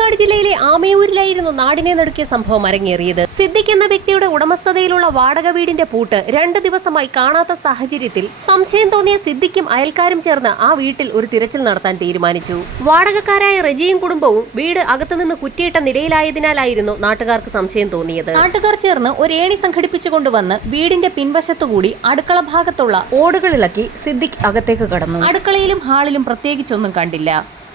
പാലക്കാട് ജില്ലയിലെ ആമയൂരിലായിരുന്നു നാടിനെ നടുക്കിയ സംഭവം അരങ്ങേറിയത്. സിദ്ദിഖ് എന്ന വ്യക്തിയുടെ ഉടമസ്ഥതയിലുള്ള വാടക വീടിന്റെ പൂട്ട് 2 ദിവസമായി കാണാത്ത സാഹചര്യത്തിൽ സംശയം തോന്നിയ സിദ്ദിഖും അയൽക്കാരും ചേർന്ന് ആ വീട്ടിൽ ഒരു തിരച്ചിൽ നടത്താൻ തീരുമാനിച്ചു. വാടകക്കാരായ റജിയും കുടുംബവും വീട് അകത്തുനിന്ന് കുറ്റിയിട്ട നിലയിലായതിനാലായിരുന്നു നാട്ടുകാർക്ക് സംശയം തോന്നിയത്. നാട്ടുകാർ ചേർന്ന് ഒരു ഏണി സംഘടിപ്പിച്ചുകൊണ്ടുവന്ന് വീടിന്റെ പിൻവശത്തുകൂടി അടുക്കള ഭാഗത്തുള്ള ഓടുകളിളക്കി സിദ്ദിഖ് അകത്തേക്ക് കടന്നു. അടുക്കളയിലും ഹാളിലും പ്രത്യേകിച്ചൊന്നും കണ്ടില്ല.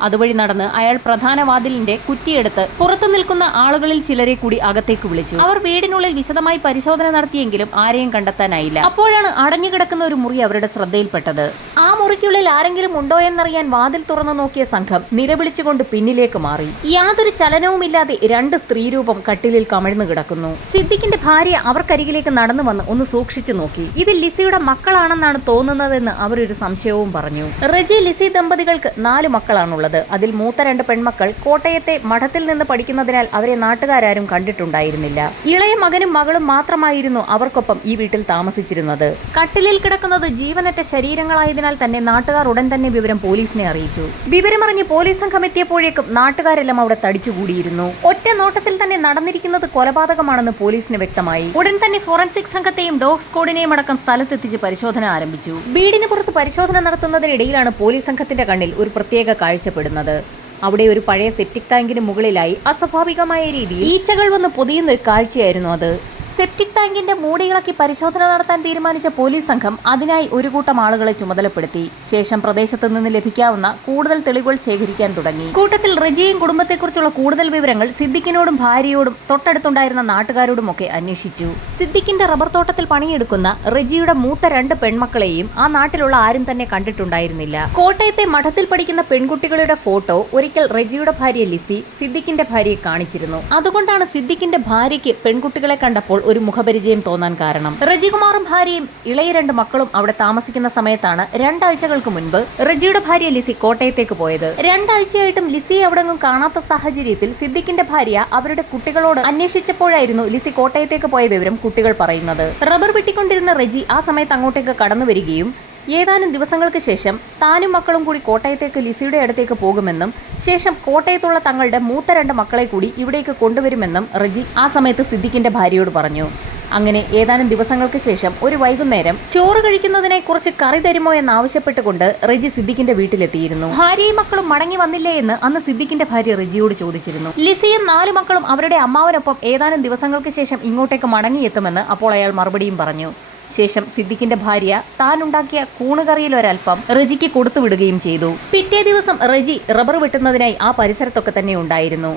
അതുവഴി നടന്ന് അയാൾ പ്രധാന വാതിലിന്റെ കുറ്റിയെടുത്ത് പുറത്തു നിൽക്കുന്ന ആളുകളിൽ ചിലരെ കൂടി അകത്തേക്ക് വിളിച്ചു. അവർ വീടിനുള്ളിൽ വിശദമായി പരിശോധന നടത്തിയെങ്കിലും ആരെയും കണ്ടെത്താനായില്ല. അപ്പോഴാണ് അടഞ്ഞുകിടക്കുന്ന ഒരു മുറി അവരുടെ ശ്രദ്ധയിൽപ്പെട്ടത്. ആ മുറിക്കുള്ളിൽ ആരെങ്കിലും ഉണ്ടോ എന്നറിയാൻ വാതിൽ തുറന്നു നോക്കിയ സംഘം നിലവിളിച്ചുകൊണ്ട് പിന്നിലേക്ക് മാറി. യാതൊരു ചലനവുമില്ലാതെ 2 സ്ത്രീരൂപം കട്ടിലിൽ കമിഴ്ന്നു കിടക്കുന്നു. സിദ്ദിഖിന്റെ ഭാര്യ അവർക്കരികിലേക്ക് നടന്നു വന്ന് ഒന്ന് സൂക്ഷിച്ചു നോക്കി. ഇത് ലിസിയുടെ മക്കളാണെന്നാണ് തോന്നുന്നതെന്ന് അവരൊരു സംശയവും പറഞ്ഞു. റജി ലിസി ദമ്പതികൾക്ക് 4 മക്കളാണുള്ളത്. അതിൽ മൂത്ത 2 പെൺമക്കൾ കോട്ടയത്തെ മഠത്തിൽ നിന്ന് പഠിക്കുന്നതിനാൽ അവരെ നാട്ടുകാരും കണ്ടിട്ടുണ്ടായിരുന്നില്ല. ഇളയ മകനും മകളും മാത്രമായിരുന്നു അവർക്കൊപ്പം ഈ വീട്ടിൽ താമസിച്ചിരുന്നത്. കട്ടിലിൽ കിടക്കുന്നത് ജീവനറ്റ ശരീരങ്ങളായതിനാൽ തന്നെ നാട്ടുകാർ ഉടൻ തന്നെ വിവരം പോലീസിനെ അറിയിച്ചു. വിവരമറിഞ്ഞ് പോലീസ് സംഘം എത്തിയപ്പോഴേക്കും നാട്ടുകാരെല്ലാം അവിടെ തടിച്ചുകൂടിയിരുന്നു. ഒറ്റ നോട്ടത്തിൽ തന്നെ നടന്നിരിക്കുന്നത് കൊലപാതകമാണെന്ന് പോലീസിന് വ്യക്തമായി. ഉടൻ തന്നെ ഫോറൻസിക് സംഘത്തെയും ഡോഗ് സ്ക്വാഡിനെയും അടക്കം സ്ഥലത്തെത്തിച്ച് പരിശോധന ആരംഭിച്ചു. വീടിന് പുറത്ത് പരിശോധന നടത്തുന്നതിനിടയിലാണ് പോലീസ് സംഘത്തിന്റെ കണ്ണിൽ ഒരു പ്രത്യേക കാഴ്ച അവിടെ ഒരു പഴയ സെപ്റ്റിക് ടാങ്കിന് മുകളിലായി അസ്വാഭാവികമായ രീതിയിൽ ഈച്ചകൾ വന്ന് പൊതിയുന്നൊരു കാഴ്ചയായിരുന്നു അത്. സെപ്റ്റിക് ടാങ്കിന്റെ മൂടിയിളക്കി പരിശോധന നടത്താൻ തീരുമാനിച്ച പോലീസ് സംഘം അതിനായി ഒരു കൂട്ടം ആളുകളെ ചുമതലപ്പെടുത്തി. ശേഷം പ്രദേശത്ത് നിന്ന് ലഭിക്കാവുന്ന കൂടുതൽ തെളിവുകൾ ശേഖരിക്കാൻ തുടങ്ങി. കൂട്ടത്തിൽ റജിയും കുടുംബത്തെക്കുറിച്ചുള്ള കൂടുതൽ വിവരങ്ങൾ സിദ്ദിഖിനോടും ഭാര്യയോടും തൊട്ടടുത്തുണ്ടായിരുന്ന നാട്ടുകാരോടുമൊക്കെ അന്വേഷിച്ചു. സിദ്ദിഖിന്റെ റബ്ബർ തോട്ടത്തിൽ പണിയെടുക്കുന്ന റജിയുടെ മൂത്ത 2 പെൺമക്കളെയും ആ നാട്ടിലുള്ള ആരും തന്നെ കണ്ടിട്ടുണ്ടായിരുന്നില്ല. കോട്ടയത്തെ മഠത്തിൽ പഠിക്കുന്ന പെൺകുട്ടികളുടെ ഫോട്ടോ ഒരിക്കൽ റജിയുടെ ഭാര്യ ലിസി സിദ്ദിഖിന്റെ ഭാര്യയെ കാണിച്ചിരുന്നു. അതുകൊണ്ടാണ് സിദ്ദിഖിന്റെ ഭാര്യയ്ക്ക് പെൺകുട്ടികളെ കണ്ടപ്പോൾ ഒരു മുഖപരിചയം തോന്നാൻ കാരണം. റജികുമാറും ഭാര്യയും ഇളയ 2 മക്കളും അവിടെ താമസിക്കുന്ന സമയത്താണ് 2 ആഴ്ചകൾക്ക് മുൻപ് റജിയുടെ ഭാര്യ ലിസി കോട്ടയത്തേക്ക് പോയത്. 2 ആഴ്ചയായിട്ടും ലിസിയെ അവിടെങ്ങും കാണാത്ത സാഹചര്യത്തിൽ സിദ്ദിഖിന്റെ ഭാര്യ അവരുടെ കുട്ടികളോട് അന്വേഷിച്ചപ്പോഴായിരുന്നു ലിസി കോട്ടയത്തേക്ക് പോയ വിവരം കുട്ടികൾ പറയുന്നത്. റബ്ബർ വെട്ടിക്കൊണ്ടിരുന്ന റജി ആ സമയത്ത് അങ്ങോട്ടേക്ക് കടന്നു വരികയും ഏതാനും ദിവസങ്ങൾക്ക് ശേഷം താനും മക്കളും കൂടി കോട്ടയത്തേക്ക് ലിസിയുടെ അടുത്തേക്ക് പോകുമെന്നും ശേഷം കോട്ടയത്തുള്ള തങ്ങളുടെ മൂത്ത 2 മക്കളെ കൂടി ഇവിടേക്ക് കൊണ്ടുവരുമെന്നും റജി ആ സമയത്ത് സിദ്ദിഖിന്റെ ഭാര്യയോട് പറഞ്ഞു. അങ്ങനെ ഏതാനും ദിവസങ്ങൾക്ക് ശേഷം ഒരു വൈകുന്നേരം ചോറ് കഴിക്കുന്നതിനെ കുറച്ച് കറി തരുമോ എന്നാവശ്യപ്പെട്ടുകൊണ്ട് റജി സിദ്ദിഖിന്റെ വീട്ടിലെത്തിയിരുന്നു. ഭാര്യയും മക്കളും മടങ്ങി വന്നില്ലേ എന്ന് അന്ന് സിദ്ദിഖിന്റെ ഭാര്യ റജിയോട് ചോദിച്ചിരുന്നു. ലിസിയും 4 മക്കളും അവരുടെ അമ്മാവനൊപ്പം ഏതാനും ദിവസങ്ങൾക്ക് ശേഷം ഇങ്ങോട്ടേക്ക് മടങ്ങിയെത്തുമെന്ന് അപ്പോൾ അയാൾ മറുപടിയും പറഞ്ഞു. ശേഷം സിദ്ദിഖിന്റെ ഭാര്യ താൻ ഉണ്ടാക്കിയ കൂണുകറിയിൽ ഒരൽപ്പം റജിക്ക് കൊടുത്തുവിടുകയും ചെയ്തു. പിറ്റേ ദിവസം റജി റബ്ബർ വെട്ടുന്നതിനായി ആ പരിസരത്തൊക്കെ തന്നെ ഉണ്ടായിരുന്നു.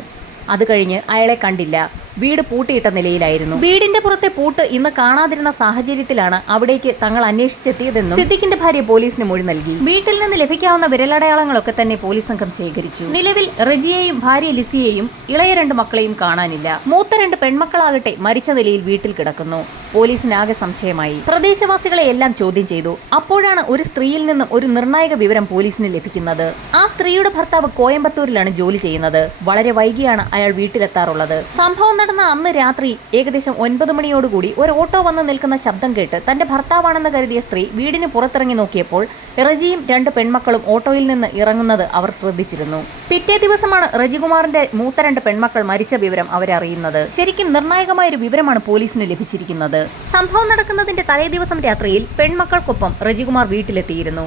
അത് കഴിഞ്ഞ് അയാളെ കണ്ടില്ല. വീട് പൂട്ടിയിട്ട നിലയിലായിരുന്നു. വീടിന്റെ പുറത്തെ പൂട്ട് ഇന്ന് കാണാതിരുന്ന സാഹചര്യത്തിലാണ് അവിടേക്ക് തങ്ങൾ അന്വേഷിച്ചെത്തിയതെന്നും സിദ്ദിഖിന്റെ ഭാര്യ പോലീസിന് മൊഴി നൽകി. വീട്ടിൽ നിന്ന് ലഭിക്കാവുന്ന വിരലടയാളങ്ങളൊക്കെ തന്നെ പോലീസ് സംഘം ശേഖരിച്ചു. നിലവിൽ റജിയെയും ഭാര്യ ലിസിയെയും ഇളയ 2 മക്കളെയും കാണാനില്ല. മൂത്ത 2 പെൺമക്കളാകട്ടെ മരിച്ച നിലയിൽ വീട്ടിൽ കിടക്കുന്നു. പോലീസിനാകെ സംശയമായി. പ്രദേശവാസികളെ എല്ലാം ചോദ്യം ചെയ്തു. അപ്പോഴാണ് ഒരു സ്ത്രീയിൽ നിന്നും ഒരു നിർണായക വിവരം പോലീസിന് ലഭിക്കുന്നത്. ആ സ്ത്രീയുടെ ഭർത്താവ് കോയമ്പത്തൂരിലാണ് ജോലി ചെയ്യുന്നത്. വളരെ വൈകിയാണ് അയാൾ വീട്ടിലെത്താറുള്ളത്. സംഭവം നടന്ന അന്ന് രാത്രി ഏകദേശം 9 മണിയോടുകൂടി ഒരു ഓട്ടോ വന്ന് നിൽക്കുന്ന ശബ്ദം കേട്ട് തന്റെ ഭർത്താവാണെന്ന് കരുതിയ സ്ത്രീ വീടിന് പുറത്തിറങ്ങി നോക്കിയപ്പോൾ റജിയും 2 പെൺമക്കളും ഓട്ടോയിൽ നിന്ന് ഇറങ്ങുന്നത് അവർ ശ്രദ്ധിച്ചിരുന്നു. പിറ്റേ ദിവസമാണ് റജികുമാറിന്റെ മൂത്ത 2 പെൺമക്കൾ മരിച്ച വിവരം അവരറിയുന്നത്. ശരിക്കും നിർണായകമായൊരു വിവരമാണ് പോലീസിന് ലഭിച്ചിരിക്കുന്നത്. സംഭവം നടക്കുന്നതിന്റെ തലേ ദിവസം രാത്രിയിൽ പെൺമക്കൾക്കൊപ്പം റജികുമാർ വീട്ടിലെത്തിയിരുന്നു.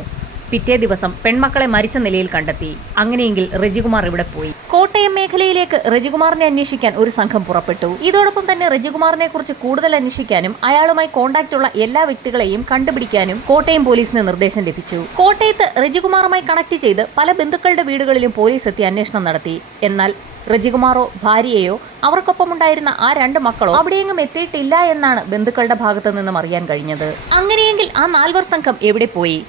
പിറ്റേ ദിവസം പെൺമക്കളെ മരിച്ച നിലയിൽ കണ്ടെത്തി. അങ്ങനെയെങ്കിൽ റജികുമാർ ഇവിടെ പോയി. കോട്ടയം മേഖലയിലേക്ക് റജികുമാറിനെ അന്വേഷിക്കാൻ ഒരു സംഘം പുറപ്പെട്ടു. ഇതോടൊപ്പം തന്നെ റജികുമാറിനെ കുറിച്ച് കൂടുതൽ അന്വേഷിക്കാനും അയാളുമായി കോണ്ടാക്ട് ഉള്ള എല്ലാ വ്യക്തികളെയും കണ്ടുപിടിക്കാനും കോട്ടയം പോലീസിന് നിർദ്ദേശം ലഭിച്ചു. കോട്ടയത്ത് റജികുമാറുമായി കണക്ട് ചെയ്ത് പല ബന്ധുക്കളുടെ വീടുകളിലും പോലീസ് എത്തി അന്വേഷണം നടത്തി. എന്നാൽ റജികുമാറോ ഭാര്യയെയോ അവർക്കൊപ്പമുണ്ടായിരുന്ന ആ 2 മക്കളോ അവിടെയെങ്ങും എത്തിയിട്ടില്ല എന്നാണ് ബന്ധുക്കളുടെ ഭാഗത്തു നിന്നും അറിയാൻ കഴിഞ്ഞത്. അങ്ങനെയെങ്കിൽ ആ 4 സംഘം എവിടെ പോയി?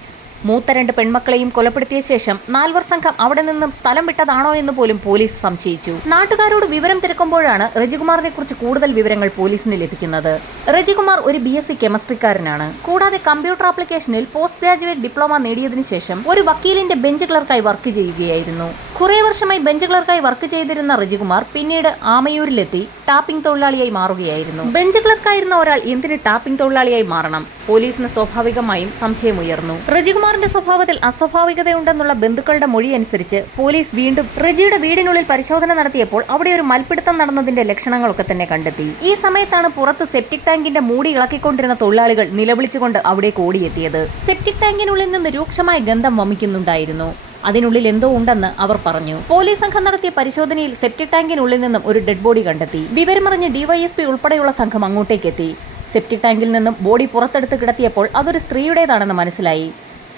മൂത്ത 2 പെൺമക്കളെയും കൊലപ്പെടുത്തിയ ശേഷം 4 സംഘം അവിടെ നിന്നും സ്ഥലം വിട്ടതാണോ എന്ന് പോലും പോലീസ് സംശയിച്ചു. നാട്ടുകാരോട് വിവരം തിരക്കുമ്പോഴാണ് റജികുമാറിനെ കുറിച്ച് കൂടുതൽ വിവരങ്ങൾ പോലീസിന് ലഭിക്കുന്നത്. റജികുമാർ ഒരു BSc കെമിസ്ട്രിക്കാരനാണ്. കൂടാതെ കമ്പ്യൂട്ടർ ആപ്ലിക്കേഷനിൽ പോസ്റ്റ് ഗ്രാജുവേറ്റ് ഡിപ്ലോമ നേടിയതിനു ശേഷം ഒരു വക്കീലിന്റെ ബെഞ്ച് ക്ലർക്കായി വർക്ക് ചെയ്യുകയായിരുന്നു. കുറേ വർഷമായി ബെഞ്ച് ക്ലർക്കായി വർക്ക് ചെയ്തിരുന്ന റജികുമാർ പിന്നീട് ആമയൂരിലെത്തി ടാപ്പിംഗ് തൊഴിലാളിയായി മാറുകയായിരുന്നു. ബെഞ്ച് ക്ലർക്കായിരുന്ന ഒരാൾ എന്തിന് ടാപ്പിംഗ് തൊഴിലാളിയായി മാറണം? പോലീസിന് സ്വാഭാവികമായും സംശയമുയർന്നു. റജികുമാറിന്റെ സ്വഭാവത്തിൽ അസ്വാഭാവികതയുണ്ടെന്നുള്ള ബന്ധുക്കളുടെ മൊഴി അനുസരിച്ച് പോലീസ് വീണ്ടും റജിയുടെ വീടിനുള്ളിൽ പരിശോധന നടത്തിയപ്പോൾ അവിടെ ഒരു മൽപ്പിടുത്തം നടന്നതിന്റെ ലക്ഷണങ്ങളൊക്കെ തന്നെ കണ്ടെത്തി. ഈ സമയത്താണ് പുറത്ത് സെപ്റ്റിക് ടാങ്കിന്റെ മൂടി ഇളക്കിക്കൊണ്ടിരുന്ന തൊഴിലാളികൾ നിലവിളിച്ചുകൊണ്ട് അവിടേക്ക് ഓടിയെത്തിയത്. സെപ്റ്റിക് ടാങ്കിനുള്ളിൽ നിന്ന് രൂക്ഷമായ ഗന്ധം വമിക്കുന്നുണ്ടായിരുന്നു. അതിനുള്ളിൽ എന്തോ ഉണ്ടെന്ന് അവർ പറഞ്ഞു. പോലീസ് സംഘം നടത്തിയ പരിശോധനയിൽ സെപ്റ്റിക് ടാങ്കിനുള്ളിൽ നിന്നും ഒരു ഡെഡ് ബോഡി കണ്ടെത്തി. വിവരമറിഞ്ഞ് ഡിവൈഎസ്പി ഉൾപ്പെടെയുള്ള സംഘം അങ്ങോട്ടേക്കെത്തി. സെപ്റ്റിക് ടാങ്കിൽ നിന്നും ബോഡി പുറത്തെടുത്ത് കിടത്തിയപ്പോൾ അതൊരു സ്ത്രീയുടേതാണെന്ന് മനസ്സിലായി.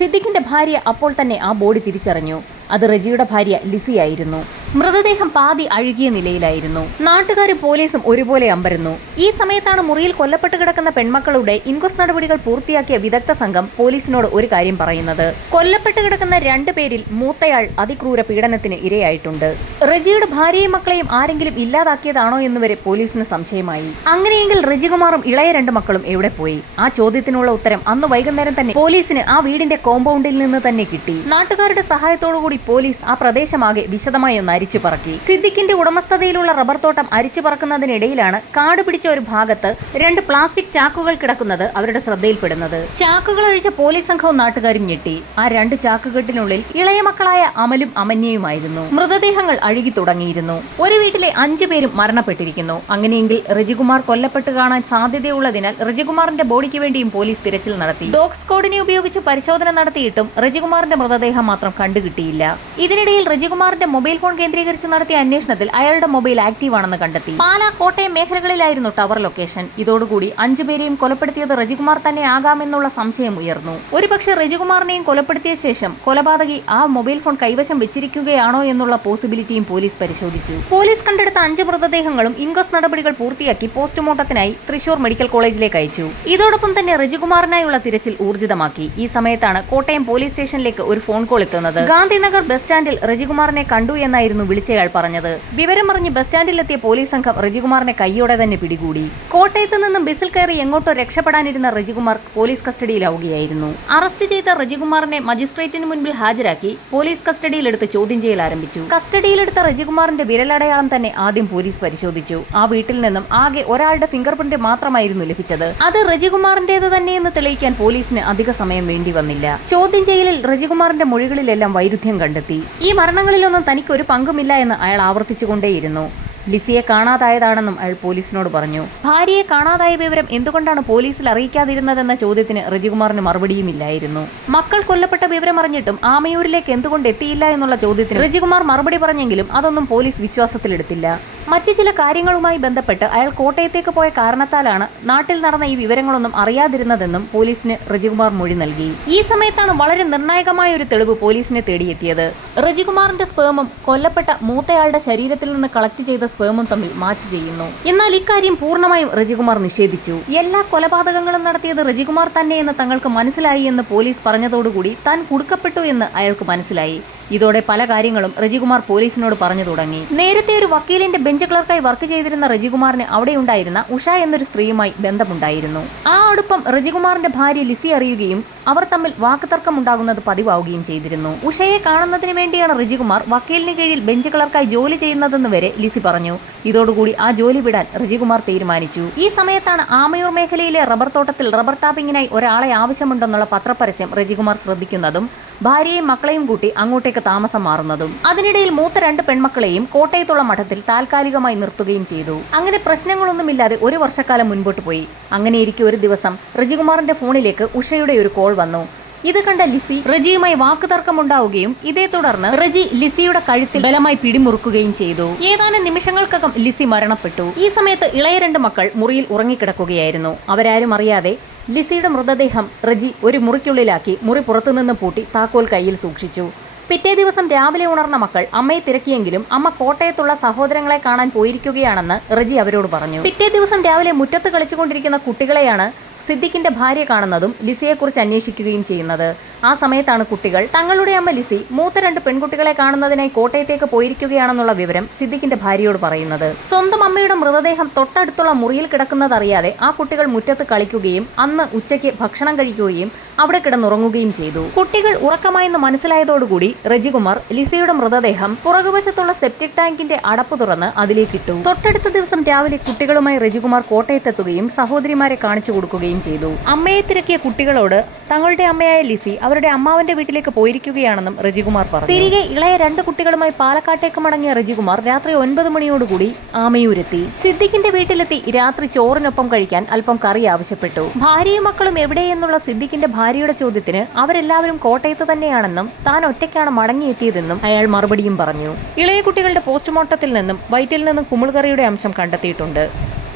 സിദ്ദിഖിന്റെ ഭാര്യ അപ്പോൾ തന്നെ ആ ബോഡി തിരിച്ചറിഞ്ഞു. അത് റജിയുടെ ഭാര്യ ലിസിയായിരുന്നു. മൃതദേഹം പാതി അഴുകിയ നിലയിലായിരുന്നു. നാട്ടുകാരും പോലീസും ഒരുപോലെ അമ്പരന്നു. ഈ സമയത്താണ് മുറിയിൽ കൊല്ലപ്പെട്ട് കിടക്കുന്ന പെൺമക്കളുടെ ഇൻക്വസ്റ്റ് നടപടികൾ പൂർത്തിയാക്കിയ വിദഗ്ധ സംഘം പോലീസിനോട് ഒരു കാര്യം പറയുന്നത്. കൊല്ലപ്പെട്ട് കിടക്കുന്ന 2 പേരിൽ മൂത്തയാൾ അതിക്രൂര പീഡനത്തിന് ഇരയായിട്ടുണ്ട്. റജിയുടെ ഭാര്യയും മക്കളെയും ആരെങ്കിലും ഇല്ലാതാക്കിയതാണോ എന്നുവരെ പോലീസിന് സംശയമായി. അങ്ങനെയെങ്കിൽ റജികുമാറും ഇളയ 2 മക്കളും എവിടെ പോയി? ആ ചോദ്യത്തിനുള്ള ഉത്തരം അന്ന് വൈകുന്നേരം തന്നെ പോലീസിന് ആ വീടിന്റെ കോമ്പൗണ്ടിൽ നിന്ന് തന്നെ കിട്ടി. നാട്ടുകാരുടെ സഹായത്തോടുകൂടി പോലീസ് ആ പ്രദേശമാകെ വിശദമായി ഒന്ന് അരിച്ചു പറക്കി. സിദ്ദിഖിന്റെ ഉടമസ്ഥതയിലുള്ള റബ്ബർ തോട്ടം അരിച്ചു പറക്കുന്നതിനിടയിലാണ് കാട് പിടിച്ച ഒരു ഭാഗത്ത് 2 പ്ലാസ്റ്റിക് ചാക്കുകൾ കിടക്കുന്നത് അവരുടെ ശ്രദ്ധയിൽപ്പെടുന്നത്. ചാക്കുകൾ അഴിച്ച പോലീസ് സംഘവും നാട്ടുകാരും ഞെട്ടി. ആ 2 ചാക്കുകെട്ടിനുള്ളിൽ ഇളയ മക്കളായ അമലും അമന്യയുമായിരുന്നു. മൃതദേഹങ്ങൾ അഴുകി തുടങ്ങിയിരുന്നു. ഒരു വീട്ടിലെ 5 പേരും മരണപ്പെട്ടിരിക്കുന്നു. അങ്ങനെയെങ്കിൽ റജികുമാർ കൊല്ലപ്പെട്ട് കാണാൻ സാധ്യതയുള്ളതിനാൽ റജികുമാറിന്റെ ബോഡിക്ക് വേണ്ടിയും പോലീസ് തിരച്ചിൽ നടത്തി. ഡോഗ് സ്ക്വാഡിനെ ഉപയോഗിച്ച് പരിശോധന നടത്തിയിട്ടും റജികുമാറിന്റെ മൃതദേഹം മാത്രം കണ്ടുകിട്ടിയില്ല. ഇതിനിടയിൽ റജികുമാറിന്റെ മൊബൈൽ ഫോൺ കേന്ദ്രീകരിച്ച് നടത്തിയ അന്വേഷണത്തിൽ അയാളുടെ മൊബൈൽ ആക്റ്റീവ് ആണെന്ന് കണ്ടെത്തി. പാലാ, കോട്ടയം മേഖലകളിലായിരുന്നു ടവർ ലൊക്കേഷൻ. ഇതോടുകൂടി 5 പേരെയും കൊലപ്പെടുത്തിയത് റജികുമാർ തന്നെ ആകാമെന്നുള്ള സംശയം ഉയർന്നു. ഒരുപക്ഷെ റജികുമാറിനെയും കൊലപ്പെടുത്തിയ ശേഷം കൊലപാതകി ആ മൊബൈൽ ഫോൺ കൈവശം വെച്ചിരിക്കുകയാണോ എന്നുള്ള പോസിബിലിറ്റിയും പോലീസ് പരിശോധിച്ചു. പോലീസ് കണ്ടെടുത്ത 5 മൃതദേഹങ്ങളും ഇൻക്വസ്റ്റ് നടപടികൾ പൂർത്തിയാക്കി പോസ്റ്റ്മോർട്ടത്തിനായി തൃശൂർ മെഡിക്കൽ കോളേജിലേക്ക് അയച്ചു. ഇതോടൊപ്പം തന്നെ റജികുമാറിനായുള്ള തിരച്ചിൽ ഊർജിതമാക്കി. ഈ സമയത്താണ് കോട്ടയം പോലീസ് സ്റ്റേഷനിലേക്ക് ഒരു ഫോൺ കോൾ എത്തുന്നത്. ഗാന്ധിനഗർ ബസ് സ്റ്റാൻഡിൽ റജികുമാറിനെ കണ്ടു എന്നായിരുന്നു വിളിച്ചയാൾ പറഞ്ഞത്. വിവരമറിഞ്ഞ് ബസ് സ്റ്റാൻഡിലെത്തിയ പോലീസ് സംഘം റജികുമാറിനെ കൈയോടെ തന്നെ പിടികൂടി. കോട്ടയത്ത് നിന്നും ബസ്സിൽ കയറി എങ്ങോട്ടോ രക്ഷപ്പെടാനിരുന്ന റജികുമാർ പോലീസ് കസ്റ്റഡിയിലാവുകയായിരുന്നു. അറസ്റ്റ് ചെയ്ത റജികുമാറിനെ മജിസ്ട്രേറ്റിന് മുൻപിൽ ഹാജരാക്കി പോലീസ് കസ്റ്റഡിയിലെടുത്ത് ചോദ്യം ചെയ്യൽ ആരംഭിച്ചു. കസ്റ്റഡിയിലെടുത്ത റജികുമാറിന്റെ വിരലടയാളം തന്നെ ആദ്യം പോലീസ് പരിശോധിച്ചു. ആ വീട്ടിൽ നിന്നും ആകെ ഒരാളുടെ ഫിംഗർ പ്രിന്റ് മാത്രമായിരുന്നു ലഭിച്ചത്. അത് റജികുമാറിന്റേത് തന്നെയെന്ന് തെളിയിക്കാൻ പോലീസിന് അധിക സമയം വേണ്ടി വന്നില്ല. ചോദ്യം ചെയ്യലിൽ റജികുമാറിന്റെ മൊഴികളിലെല്ലാം വൈരുദ്ധ്യം കണ്ടെത്തി. ഈ മരണങ്ങളിലൊന്നും തനിക്ക് ഒരു പങ്കുമില്ല എന്ന് അയാൾ ആവർത്തിച്ചുകൊണ്ടേയിരുന്നു. ലിസിയെ കാണാതായതാണെന്നും അയാൾ പോലീസിനോട് പറഞ്ഞു. ഭാര്യയെ കാണാതായ വിവരം എന്തുകൊണ്ടാണ് പോലീസിൽ അറിയിക്കാതിരുന്നതെന്ന ചോദ്യത്തിന് റജികുമാറിന് മറുപടിയുമില്ലായിരുന്നു. മക്കൾ കൊല്ലപ്പെട്ട വിവരം അറിഞ്ഞിട്ടും ആമയൂരിലേക്ക് എന്തുകൊണ്ട് എത്തിയില്ല എന്നുള്ള ചോദ്യത്തിന് റജികുമാർ മറുപടി പറഞ്ഞെങ്കിലും അതൊന്നും പോലീസ് വിശ്വാസത്തിലെടുത്തില്ല. മറ്റു ചില കാര്യങ്ങളുമായി ബന്ധപ്പെട്ട് അയാൾ കോട്ടയത്തേക്ക് പോയ കാരണത്താലാണ് നാട്ടിൽ നടന്ന ഈ വിവരങ്ങളൊന്നും അറിയാതിരുന്നതെന്നും പോലീസിന് റജികുമാർ മൊഴി നൽകി. ഈ സമയത്താണ് വളരെ നിർണായകമായ ഒരു തെളിവ് പോലീസിനെ തേടിയെത്തിയത്. റജികുമാറിന്റെ സ്പേമും കൊല്ലപ്പെട്ട മൂത്തയാളുടെ ശരീരത്തിൽ നിന്ന് കളക്ട് ചെയ്ത സ്പേമും തമ്മിൽ മാച്ച് ചെയ്യുന്നു. എന്നാൽ ഇക്കാര്യം പൂർണ്ണമായും റജികുമാർ നിഷേധിച്ചു. എല്ലാ കൊലപാതകങ്ങളും നടത്തിയത് റജികുമാർ തന്നെയെന്ന് തങ്ങൾക്ക് മനസ്സിലായി എന്ന് പോലീസ് പറഞ്ഞതോടുകൂടി താൻ കുടുക്കപ്പെട്ടു എന്ന് അയാൾക്ക് മനസ്സിലായി. ഇതോടെ പല കാര്യങ്ങളും റജികുമാർ പോലീസിനോട് പറഞ്ഞു തുടങ്ങി. നേരത്തെ ഒരു വക്കീലിന്റെ ബെഞ്ച് ക്ലർക്കായി വർക്ക് ചെയ്തിരുന്ന റജികുമാറിന് അവിടെയുണ്ടായിരുന്ന ഉഷ എന്നൊരു സ്ത്രീയുമായി ബന്ധമുണ്ടായിരുന്നു. ആ അടുപ്പം റജികുമാറിന്റെ ഭാര്യ ലിസി അറിയുകയും അവർ തമ്മിൽ വാക്കുതർക്കമുണ്ടാകുന്നത് പതിവാവുകയും ചെയ്തിരുന്നു. ഉഷയെ കാണുന്നതിന് വേണ്ടിയാണ് റജികുമാർ വക്കീലിന് കീഴിൽ ബെഞ്ച് ക്ലർക്കായി ജോലി ചെയ്യുന്നതെന്ന് വരെ ലിസി പറഞ്ഞു. ഇതോടുകൂടി ആ ജോലി വിടാൻ റജികുമാർ തീരുമാനിച്ചു. ഈ സമയത്താണ് ആമയൂർ മേഖലയിലെ റബ്ബർ തോട്ടത്തിൽ റബ്ബർ ടാപ്പിങ്ങിനായി ഒരാളെ ആവശ്യമുണ്ടെന്നുള്ള പത്രപരസ്യം റജികുമാർ ശ്രദ്ധിക്കുന്നതും ഭാര്യയും മക്കളെയും കൂട്ടി അങ്ങോട്ടേക്ക് താമസം മാറുന്നതും. അതിനിടയിൽ മൂത്ത 2 പെൺമക്കളെയും കോട്ടയത്തുള്ള മഠത്തിൽ താൽക്കാലികമായി നിർത്തുകയും ചെയ്തു. അങ്ങനെ പ്രശ്നങ്ങളൊന്നുമില്ലാതെ 1 വർഷക്കാലം മുൻപോട്ട് പോയി. അങ്ങനെയിരിക്കെ ഒരു ദിവസം റജികുമാറിന്റെ ഫോണിലേക്ക് ഉഷയുടെ ഒരു കോൾ വന്നു. ഇത് കണ്ട ലിസി റജിയുമായി വാക്കുതർക്കമുണ്ടാവുകയും ഇതേ തുടർന്ന് റജി ലിസിയുടെ കഴുത്തിൽ ബലമായി പിടിമുറുക്കുകയും ചെയ്തു. ഏതാനും നിമിഷങ്ങൾക്കകം ലിസി മരണപ്പെട്ടു. ഈ സമയത്ത് ഇളയ 2 മക്കൾ മുറിയിൽ ഉറങ്ങിക്കിടക്കുകയായിരുന്നു. അവരാരും അറിയാതെ ലിസിയുടെ മൃതദേഹം റജി ഒരു മുറിക്കുള്ളിലാക്കി മുറി പുറത്തുനിന്ന് പൂട്ടി താക്കോൽ കയ്യിൽ സൂക്ഷിച്ചു. പിറ്റേ ദിവസം രാവിലെ ഉണർന്ന മക്കൾ അമ്മയെ തിരക്കിയെങ്കിലും അമ്മ കോട്ടയത്തുള്ള സഹോദരങ്ങളെ കാണാൻ പോയിരിക്കുകയാണെന്ന് റജി അവരോട് പറഞ്ഞു. പിറ്റേ ദിവസം രാവിലെ മുറ്റത്ത് കളിച്ചുകൊണ്ടിരിക്കുന്ന കുട്ടികളെയാണ് സിദ്ദിഖിന്റെ ഭാര്യ കാണുന്നതും ലിസിയെക്കുറിച്ച് അന്വേഷിക്കുകയും ചെയ്യുന്നത്. ആ സമയത്താണ് കുട്ടികൾ തങ്ങളുടെ അമ്മ ലിസി മൂത്ത 2 പെൺകുട്ടികളെ കാണുന്നതിനായി കോട്ടയത്തേക്ക് പോയിരിക്കുകയാണെന്നുള്ള വിവരം സിദ്ദിഖിന്റെ ഭാര്യയോട് പറയുന്നത്. സ്വന്തം അമ്മയുടെ മൃതദേഹം തൊട്ടടുത്തുള്ള മുറിയിൽ കിടക്കുന്നതറിയാതെ ആ കുട്ടികൾ മുറ്റത്ത് കളിക്കുകയും അന്ന് ഉച്ചയ്ക്ക് ഭക്ഷണം കഴിക്കുകയും അവിടെ കിടന്നുറങ്ങുകയും ചെയ്തു. കുട്ടികൾ ഉറക്കമായെന്ന് മനസ്സിലായതോടുകൂടി റജികുമാർ ലിസിയുടെ മൃതദേഹം പുറകുവശത്തുള്ള സെപ്റ്റിക് ടാങ്കിന്റെ അടപ്പ് തുറന്ന് അതിലേക്കിട്ടു. തൊട്ടടുത്ത ദിവസം രാവിലെ കുട്ടികളുമായി റജികുമാർ കോട്ടയത്തെത്തുകയും സഹോദരിമാരെ കാണിച്ചു കൊടുക്കുകയും ചെയ്തു. അമ്മയെ തിരക്കിയ കുട്ടികളോട് തങ്ങളുടെ അമ്മയായ ലിസി അവരുടെ അമ്മാവന്റെ വീട്ടിലേക്ക് പോയിരിക്കുകയാണെന്നും റജികുമാർ പറഞ്ഞു. തിരികെ ഇളയ 2 കുട്ടികളുമായി പാലക്കാട്ടേക്ക് മടങ്ങിയ റജികുമാർ രാത്രി 9 മണിയോടുകൂടി ആമയൂരെത്തി. സിദ്ദിഖിന്റെ വീട്ടിലെത്തി രാത്രി ചോറിനൊപ്പം കഴിക്കാൻ അല്പം കറി ആവശ്യപ്പെട്ടു. ഭാര്യയും മക്കളും എവിടെയെന്നുള്ള സിദ്ദിഖിന്റെ ഭാര്യയുടെ ചോദ്യത്തിന് അവരെല്ലാവരും കോട്ടയത്ത് തന്നെയാണെന്നും താൻ ഒറ്റയ്ക്കാണ് മടങ്ങിയെത്തിയതെന്നും അയാൾ മറുപടിയും പറഞ്ഞു. ഇളയ കുട്ടികളുടെ പോസ്റ്റ്മോർട്ടത്തിൽ നിന്നും വയറ്റിൽ നിന്നും കുമിൾകറിയുടെ അംശം കണ്ടെത്തിയിട്ടുണ്ട്.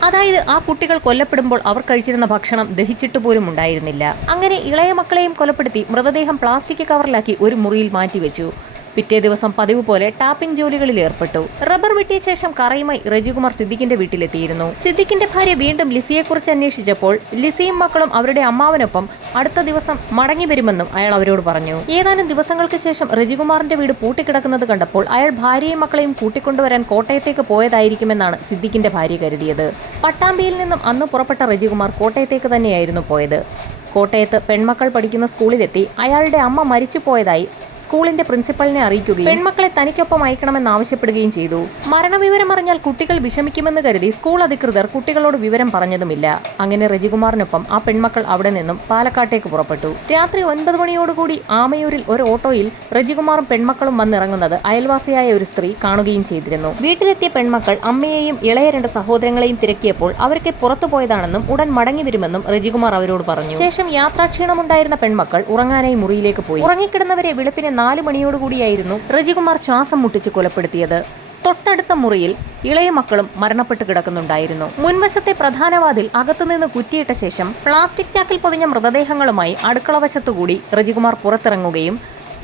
അതായത് ആ കുട്ടികൾ കൊല്ലപ്പെടുമ്പോൾ അവർ കഴിച്ചിരുന്ന ഭക്ഷണം ദഹിച്ചിട്ട് പോലും ഉണ്ടായിരുന്നില്ല. അങ്ങനെ ഇളയ മക്കളെയും കൊലപ്പെടുത്തി മൃതദേഹം പ്ലാസ്റ്റിക് കവറിലാക്കി ഒരു മുറിയിൽ മാറ്റിവെച്ചു. പിറ്റേ ദിവസം പതിവ് പോലെ ടാപ്പിംഗ് ജോലികളിൽ ഏർപ്പെട്ടു. റബ്ബർ വെട്ടിയ ശേഷം കറയുമായി റജികുമാർ സിദ്ദിഖിന്റെ വീട്ടിലെത്തിയിരുന്നു. സിദ്ദിഖിന്റെ ഭാര്യ വീണ്ടും ലിസിയെക്കുറിച്ച് അന്വേഷിച്ചപ്പോൾ ലിസിയും മക്കളും അവരുടെ അമ്മാവനൊപ്പം അടുത്ത ദിവസം മടങ്ങി വരുമെന്നും അയാൾ അവരോട് പറഞ്ഞു. ഏതാനും ദിവസങ്ങൾക്ക് ശേഷം റജികുമാറിന്റെ വീട് പൂട്ടിക്കിടക്കുന്നത് കണ്ടപ്പോൾ അയാൾ ഭാര്യയും മക്കളെയും കൂട്ടിക്കൊണ്ടുവരാൻ കോട്ടയത്തേക്ക് പോയതായിരിക്കുമെന്നാണ് സിദ്ദിഖിന്റെ ഭാര്യ കരുതിയത്. പട്ടാമ്പിയിൽ നിന്നും അന്ന് പുറപ്പെട്ട റജികുമാർ കോട്ടയത്തേക്ക് തന്നെയായിരുന്നു പോയത്. കോട്ടയത്ത് പെൺമക്കൾ പഠിക്കുന്ന സ്കൂളിലെത്തി അയാളുടെ അമ്മ മരിച്ചു പോയതായി സ്കൂളിന്റെ പ്രിൻസിപ്പലിനെ അറിയിക്കുകയും പെൺമക്കളെ തനിക്കൊപ്പം അയക്കണമെന്ന് ആവശ്യപ്പെടുകയും ചെയ്തു. മരണവിവരം അറിഞ്ഞാൽ കുട്ടികൾ വിഷമിക്കുമെന്ന് കരുതി സ്കൂൾ അധികൃതർ കുട്ടികളോട് വിവരം പറഞ്ഞതുമില്ല. അങ്ങനെ റജികുമാറിനൊപ്പം ആ പെൺമക്കൾ അവിടെ നിന്നും പാലക്കാട്ടേക്ക് പുറപ്പെട്ടു. രാത്രി 9 മണിയോടുകൂടി ആമയൂരിൽ ഒരു ഓട്ടോയിൽ റജികുമാറും പെൺമക്കളും വന്നിറങ്ങുന്നത് അയൽവാസിയായ ഒരു സ്ത്രീ കാണുകയും ചെയ്തിരുന്നു. വീട്ടിലെത്തിയ പെൺമക്കൾ അമ്മയെയും ഇളയ 2 സഹോദരങ്ങളെയും തിരക്കിയപ്പോൾ അവർക്ക് പുറത്തുപോയതാണെന്നും ഉടൻ മടങ്ങി വരുമെന്നും റജികുമാർ അവരോട് പറഞ്ഞു. ശേഷം യാത്രാക്ഷീണമുണ്ടായിരുന്ന പെൺമക്കൾ ഉറങ്ങാനായി മുറിയിലേക്ക് പോയി. ഉറങ്ങിക്കിടന്നവരെ വെളുപ്പിനെ 4 മണിയോടുകൂടിയായിരുന്നു റജികുമാർ ശ്വാസം മുട്ടിച്ച് കൊലപ്പെടുത്തിയത്. തൊട്ടടുത്ത മുറിയിൽ ഇളയ മക്കളും മരണപ്പെട്ട് കിടക്കുന്നുണ്ടായിരുന്നു. മുൻവശത്തെ പ്രധാന വാതിൽ അകത്തുനിന്ന് കുറ്റിയിട്ട ശേഷം പ്ലാസ്റ്റിക് ചാക്കിൽ പൊതിഞ്ഞ മൃതദേഹങ്ങളുമായി അടുക്കളവശത്തുകൂടി റജികുമാർ പുറത്തിറങ്ങുകയും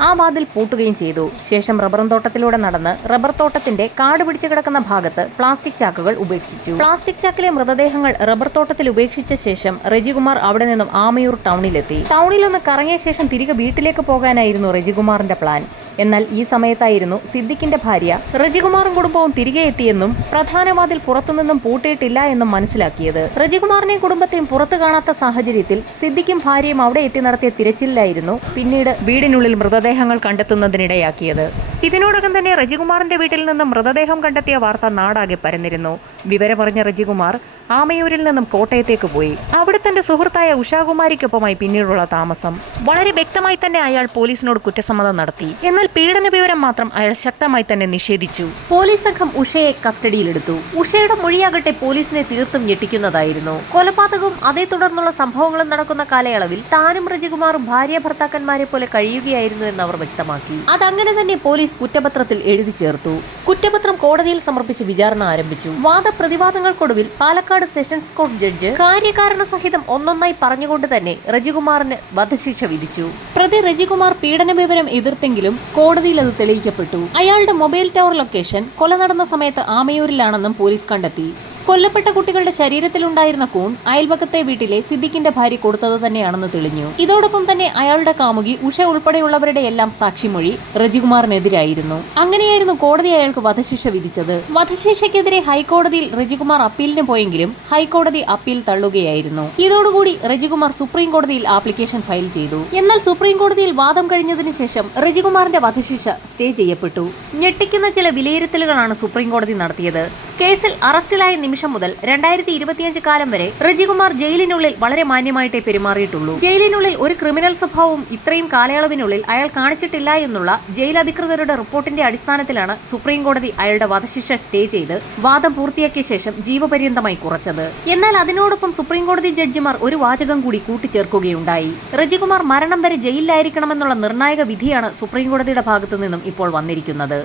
ആ വാതിൽ പൂട്ടുകയും ചെയ്തു. ശേഷം റബ്ബർ തോട്ടത്തിലൂടെ നടന്ന് റബ്ബർ തോട്ടത്തിന്റെ കാട് പിടിച്ചു കിടക്കുന്ന ഭാഗത്ത് പ്ലാസ്റ്റിക് ചാക്കുകൾ ഉപേക്ഷിച്ചു. പ്ലാസ്റ്റിക് ചാക്കിലെ മൃതദേഹങ്ങൾ റബ്ബർ തോട്ടത്തിൽ ഉപേക്ഷിച്ച ശേഷം റജികുമാർ അവിടെ നിന്നും ആമയൂർ ടൗണിലെത്തി. ടൗണിലൊന്ന് കറങ്ങിയ ശേഷം തിരികെ വീട്ടിലേക്ക് പോകാനായിരുന്നു റജികുമാറിന്റെ പ്ലാൻ. എന്നാൽ ഈ സമയത്തായിരുന്നു സിദ്ദിഖിന്റെ ഭാര്യ റജികുമാറും കുടുംബവും തിരികെ എത്തിയെന്നും പ്രധാന വാതിൽ പുറത്തുനിന്നും പൂട്ടിയിട്ടില്ല എന്നും മനസ്സിലാക്കിയത്. റജികുമാറിനെയും കുടുംബത്തെയും പുറത്തു കാണാത്ത സാഹചര്യത്തിൽ സിദ്ദിഖും ഭാര്യയും അവിടെ എത്തി നടത്തിയ തിരച്ചിലായിരുന്നു പിന്നീട് വീടിനുള്ളിൽ മൃതദേഹങ്ങൾ കണ്ടെത്തുന്നതിനിടയാക്കിയത്. ഇതിനോടകം തന്നെ റജികുമാറിന്റെ വീട്ടിൽ നിന്നും മൃതദേഹം കണ്ടെത്തിയ വാർത്ത നാടാകെ പരന്നിരുന്നു. വിവരമറിഞ്ഞ റജികുമാർ ആമയൂരിൽ നിന്നും കോട്ടയത്തേക്ക് പോയി. അവിടെ തന്റെ സുഹൃത്തായ ഉഷാകുമാരിക്കൊപ്പമായി പിന്നീടുള്ള താമസം. വളരെ വ്യക്തമായി തന്നെ അയാൾ പോലീസിനോട് കുറ്റസമ്മതം നടത്തി. എന്നാൽ പീഡന വിവരം മാത്രം അയാൾ ശക്തമായി തന്നെ നിഷേധിച്ചു. പോലീസ് സംഘം ഉഷയെ കസ്റ്റഡിയിലെടുത്തു. ഉഷയുടെ മൊഴിയാകട്ടെ പോലീസിനെ തീർത്തും ഞെട്ടിക്കുന്നതായിരുന്നു. കൊലപാതകവും അതേ തുടർന്നുള്ള സംഭവങ്ങളും നടക്കുന്ന കാലയളവിൽ താനും റജികുമാറും ഭാര്യ ഭർത്താക്കന്മാരെ പോലെ കഴിയുകയായിരുന്നു എന്ന് അവർ വ്യക്തമാക്കി. അതങ്ങനെ തന്നെ പോലീസ് കുറ്റപത്രത്തിൽ എഴുതി ചേർത്തു. കുറ്റപത്രം കോടതിയിൽ സമർപ്പിച്ച് വിചാരണ ആരംഭിച്ചു. വാദപ്രതിവാദങ്ങൾക്കൊടുവിൽ പാലക്കാട് സെഷൻസ് കോടതി ജഡ്ജ് കാര്യകാരണ സഹിതം ഒന്നൊന്നായി പറഞ്ഞുകൊണ്ട് തന്നെ റജികുമാറിന് വധശിക്ഷ വിധിച്ചു. പ്രതി റജികുമാർ പീഡന വിവരം എതിർത്തെങ്കിലും കോടതിയിൽ അത് തെളിയിക്കപ്പെട്ടു. അയാളുടെ മൊബൈൽ ടവർ ലൊക്കേഷൻ കൊല നടന്ന സമയത്ത് ആമയൂരിലാണെന്നും പോലീസ് കണ്ടെത്തി. കൊല്ലപ്പെട്ട കുട്ടികളുടെ ശരീരത്തിലുണ്ടായിരുന്ന കൂൺ അയൽപക്കത്തെ വീട്ടിലെ സിദ്ദിഖിന്റെ ഭാര്യ കൊടുത്തത് തന്നെയാണെന്ന് തെളിഞ്ഞു. ഇതോടൊപ്പം തന്നെ അയാളുടെ കാമുകി ഉഷ ഉൾപ്പെടെയുള്ളവരുടെ എല്ലാം സാക്ഷിമൊഴി റജികുമാറിനെതിരായിരുന്നു. അങ്ങനെയായിരുന്നു കോടതി അയാൾക്ക് വധശിക്ഷ വിധിച്ചത്. വധശിക്ഷയ്ക്കെതിരെ ഹൈക്കോടതിയിൽ റജികുമാർ അപ്പീലിന് പോയെങ്കിലും ഹൈക്കോടതി അപ്പീൽ തള്ളുകയായിരുന്നു. ഇതോടുകൂടി റജികുമാർ സുപ്രീം കോടതിയിൽ ആപ്ലിക്കേഷൻ ഫയൽ ചെയ്തു. എന്നാൽ സുപ്രീം കോടതിയിൽ വാദം കഴിഞ്ഞതിന് ശേഷം റജികുമാറിന്റെ വധശിക്ഷ സ്റ്റേ ചെയ്യപ്പെട്ടു. ഞെട്ടിക്കുന്ന ചില വിലയിരുത്തലുകളാണ് സുപ്രീം കോടതി നടത്തിയത്. കേസിൽ അറസ്റ്റിലായ നിമിഷം മുതൽ 2025 കാലം വരെ റജികുമാർ ജയിലിനുള്ളിൽ വളരെ മാന്യമായിട്ടേ പെരുമാറിയിട്ടുള്ളൂ. ജയിലിനുള്ളിൽ ഒരു ക്രിമിനൽ സ്വഭാവവും ഇത്രയും കാലയളവിനുള്ളിൽ അയാൾ കാണിച്ചിട്ടില്ല എന്നുള്ള ജയിൽ അധികൃതരുടെ റിപ്പോർട്ടിന്റെ അടിസ്ഥാനത്തിലാണ് സുപ്രീം കോടതി അയാളുടെ വധശിക്ഷ സ്റ്റേ ചെയ്ത് വാദം പൂർത്തിയാക്കിയ ശേഷം ജീവപര്യന്തമായി കുറച്ചത്. എന്നാൽ അതിനോടൊപ്പം സുപ്രീം കോടതി ജഡ്ജിമാർ ഒരു വാചകം കൂടി കൂട്ടിച്ചേർക്കുകയുണ്ടായി. റജികുമാർ മരണം വരെ ജയിലിലായിരിക്കണമെന്നുള്ള നിർണായക വിധിയാണ് സുപ്രീം കോടതിയുടെ ഭാഗത്തു നിന്നും ഇപ്പോൾ വന്നിരിക്കുന്നത്.